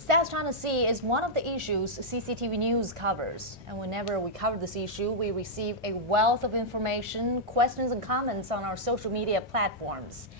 South China Sea is one of the issues CCTV News covers. And whenever we cover this issue, we receive a wealth of information, questions, and comments on our social media platforms.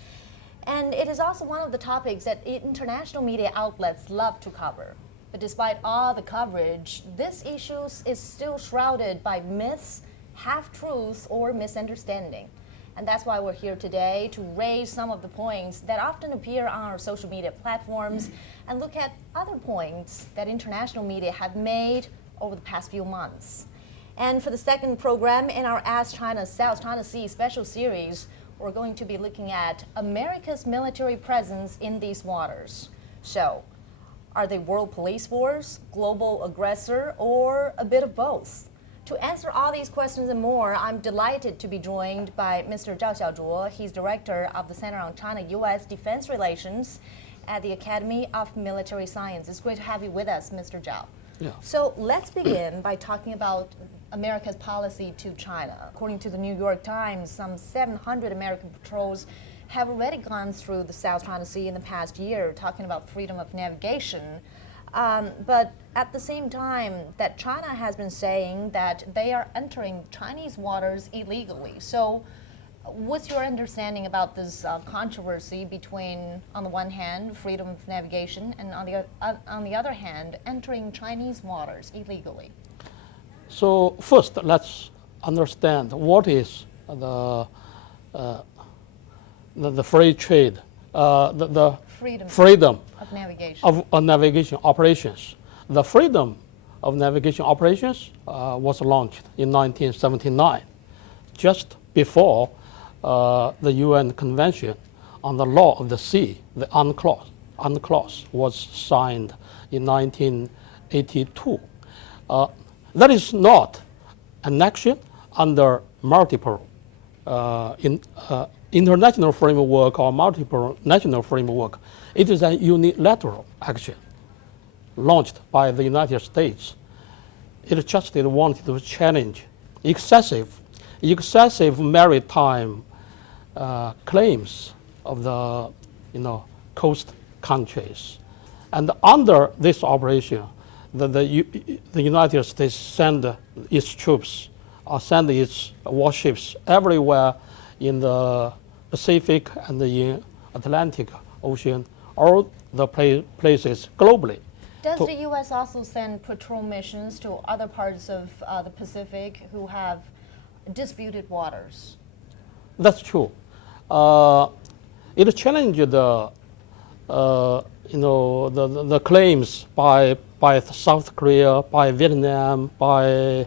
And it is also one of the topics that international media outlets love to cover. But despite all the coverage, this issue is still shrouded by myths, half-truths, or misunderstanding. And that's why we're here today to raise some of the points that often appear on our social media platforms and look at other points that international media have made over the past few months. And for the second program in our Ask China South China Sea special series, we're going to be looking at America's military presence in these waters. So, are they world police force, global aggressor, or a bit of both? To answer all these questions and more, I'm delighted to be joined by Mr. Zhao Xiaozhuo. He's director of the Center on China-U.S. Defense Relations at the Academy of Military Science. It's great to have you with us, Mr. Zhao. Yeah. So let's begin by talking about America's policy to China. According to the New York Times, some 700 American patrols have already gone through the South China Sea in the past year, talking about freedom of navigation. But at the same time, that China has been saying that they are entering Chinese waters illegally. So what's your understanding about this controversy between, on the one hand, freedom of navigation, and on the other hand, entering Chinese waters illegally? So first, let's understand what is the free trade, the freedom of navigation. Of navigation operations. The freedom of navigation operations was launched in 1979, just before the UN Convention on the Law of the Sea, the UNCLOS, was signed in 1982. That is not an action under multiple international framework or multiple national framework. It is a unilateral action launched by the United States. It just wanted to challenge excessive maritime claims of the coast countries. And under this operation, the United States send its troops or send its warships everywhere in the Pacific and the Atlantic Ocean, all the places globally. Does the U.S. also send patrol missions to other parts of the Pacific who have disputed waters? That's true. It challenged the claims by South Korea, by Vietnam, by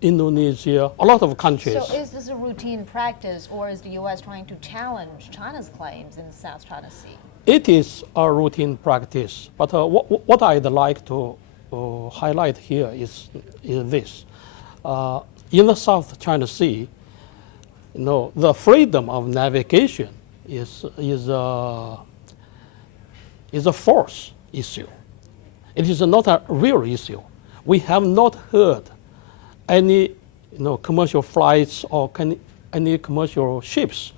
Indonesia, a lot of countries. So is this a routine practice, or is the U.S. trying to challenge China's claims in the South China Sea? It is a routine practice, but what I'd like to highlight here is this. In the South China Sea, the freedom of navigation is a false issue. It is not a real issue. We have not heard any commercial flights or any commercial ships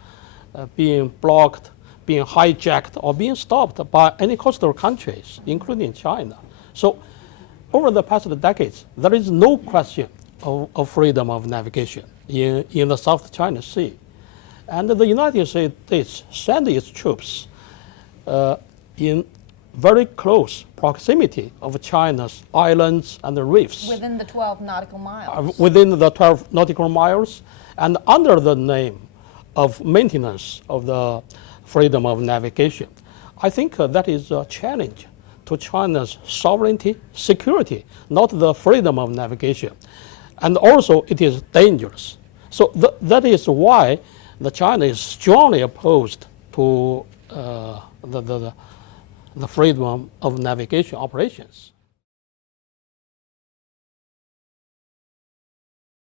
being blocked, being hijacked, or being stopped by any coastal countries, including China. So over the past decades, there is no question of freedom of navigation in the South China Sea. And the United States sent its troops in very close proximity of China's islands and the reefs. Within the 12 nautical miles. Within the 12 nautical miles, and under the name of maintenance of the freedom of navigation. I think that is a challenge to China's sovereignty, security, not the freedom of navigation. And also it is dangerous. So that is why China is strongly opposed to the freedom of navigation operations.